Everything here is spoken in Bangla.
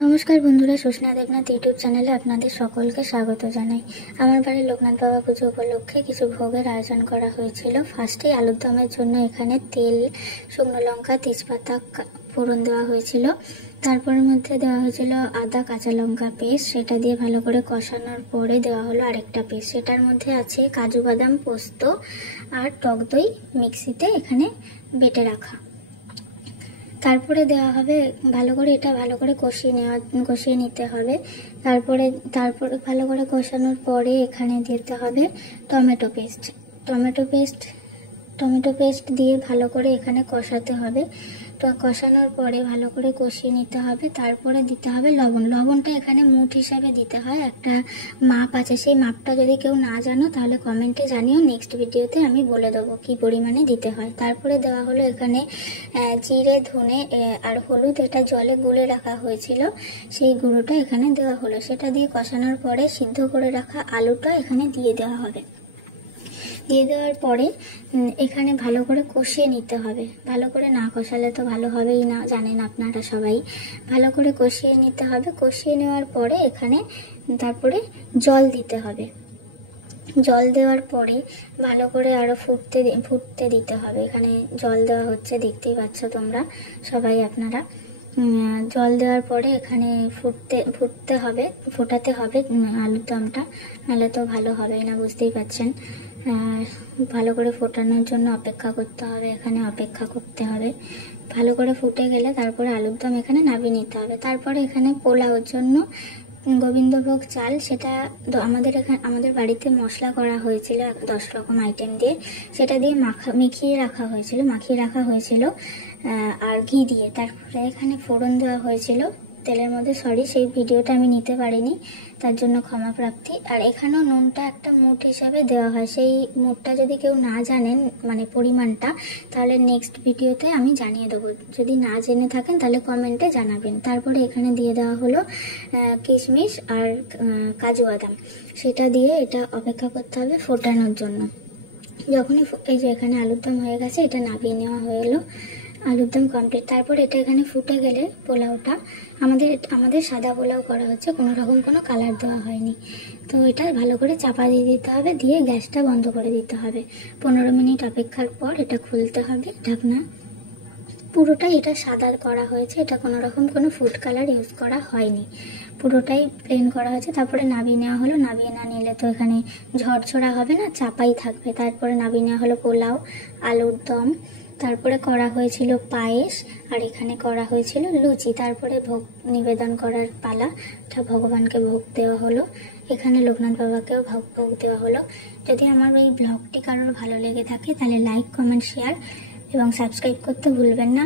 নমস্কার বন্ধুরা, সুস্না দেবনাথ ইউটিউব চ্যানেলে আপনাদের সকলকে স্বাগত জানাই। আমার বাড়ির লোকনাথ বাবা পুজো উপলক্ষে কিছু ভোগের আয়োজন করা হয়েছিল। ফার্স্টেই আলুর দমের জন্য এখানে তেল, শুকনো লঙ্কা, তেজপাতা ফোড়ন দেওয়া হয়েছিল। তারপরের মধ্যে দেওয়া হয়েছিল আদা কাঁচা লঙ্কা পেস্ট, সেটা দিয়ে ভালো করে কষানোর পরে দেওয়া হলো আরেকটা পেস্ট। সেটার মধ্যে আছে কাজু বাদাম, পোস্ত আর টক দই মিক্সিতে এখানে বেটে রাখা। তারপরে দেওয়া হবে ভালো করে, এটা ভালো করে কষিয়ে নিতে হবে। তারপরে ভালো করে কষানোর পরে এখানে দিতে হবে টমেটো পেস্ট দিয়ে ভালো করে এখানে কষাতে হবে। তো কষানোর পরে ভালো করে কষিয়ে নিতে হবে। তারপরে দিতে হবে লবণটা এখানে মুঠ হিসাবে দিতে হয়, একটা মাপ আছে। সেই মাপটা যদি কেউ না জানো তাহলে কমেন্টে জানিও, নেক্সট ভিডিওতে আমি বলে দেবো কী পরিমাণে দিতে হয়। তারপরে দেওয়া হলো এখানে জিরে, ধনে আর হলুদ, এটা জলে গুলে রাখা হয়েছিল, সেই গুঁড়োটা এখানে দেওয়া হলো। সেটা দিয়ে কষানোর পরে সিদ্ধ করে রাখা আলুটা এখানে দিয়ে দেওয়া হবে। দিয়ে দেওয়ার পরে এখানে ভালো করে কষিয়ে নিতে হবে। ভালো করে না কষালে তো ভালো হবেই না, জানেন আপনারা সবাই। ভালো করে কষিয়ে নিতে হবে। কষিয়ে নেওয়ার পরে এখানে তারপরে জল দিতে হবে। জল দেওয়ার পরে ভালো করে আরও ফুটতে দিতে হবে। এখানে জল দেওয়া হচ্ছে, দেখতেই পাচ্ছ তোমরা সবাই আপনারা। জল দেওয়ার পরে এখানে ফোটাতে হবে আলুর দমটা, নাহলে তো ভালো হবেই না, বুঝতেই পারছেন। ভালো করে ফোটানোর জন্য অপেক্ষা করতে হবে, এখানে অপেক্ষা করতে হবে। ভালো করে ফুটে গেলে তারপরে আলুর দম এখানে নামিয়ে নিতে হবে। তারপরে এখানে পোলাওর জন্য গোবিন্দভোগ চাল, সেটা আমাদের বাড়িতে মশলা করা হয়েছিল 10 রকম আইটেম দিয়ে, সেটা দিয়ে মাখিয়ে রাখা হয়েছিল আর ঘি দিয়ে। তারপরে এখানে ফোড়ন দেওয়া হয়েছিল তেলের মধ্যে, সেই ভিডিওটা আমি নিতে পারিনি, তার জন্য ক্ষমা প্রার্থী। আর এখানেও নুনটা একটা মুঠ হিসাবে দেওয়া হয়, সেই মুঠটা যদি কেউ না জানেন মানে পরিমাণটা, তাহলে নেক্সট ভিডিওতে আমি জানিয়ে দেবো। যদি না জেনে থাকেন তাহলে কমেন্টে জানাবেন। তারপরে এখানে দিয়ে দেওয়া হলো কিশমিশ আর কাজু বাদাম, সেটা দিয়ে এটা অপেক্ষা করতে হবে ফোটানোর জন্য। যখনই এই যে এখানে আলুর দম হয়ে গেছে, এটা নামিয়ে নেওয়া হয়ে এলো, আলুর দম কমপ্লিট। তারপর এটা এখানে ফুটে গেলে পোলাওটা, আমাদের সাদা পোলাও করা হচ্ছে, কোনো রকম কোনো কালার দেওয়া হয়নি। তো এটা ভালো করে চাপা দিয়ে দিতে হবে, দিয়ে গ্যাসটা বন্ধ করে দিতে হবে। 15 মিনিট অপেক্ষার পর এটা খুলতে হবে ঢাকনা। পুরোটাই এটা সাদা করা হয়েছে, এটা কোনো রকম কোনো ফুড কালার ইউজ করা হয়নি, পুরোটাই প্লেন করা হয়েছে। তারপরে নামিয়ে নেওয়া হলো। নামিয়ে না নিলে তো এখানে ঝরঝরা হবে না, চাপাই থাকবে। তারপরে নামিয়ে নেওয়া হলো পোলাও, আলুর দম, তারপরে করা হয়েছিল পায়েস, আর এখানে করা হয়েছিল লুচি। তারপরে ভোগ নিবেদন করার পালা, ভগবানকে ভোগ দেওয়া হলো। এখানে লোকনাথ বাবাকেও ভোগ দেওয়া হলো। যদি আমার এই ব্লগটি কারোর ভালো লেগে থাকে তাহলে লাইক, কমেন্ট, শেয়ার এবং সাবস্ক্রাইব করতে ভুলবেন না।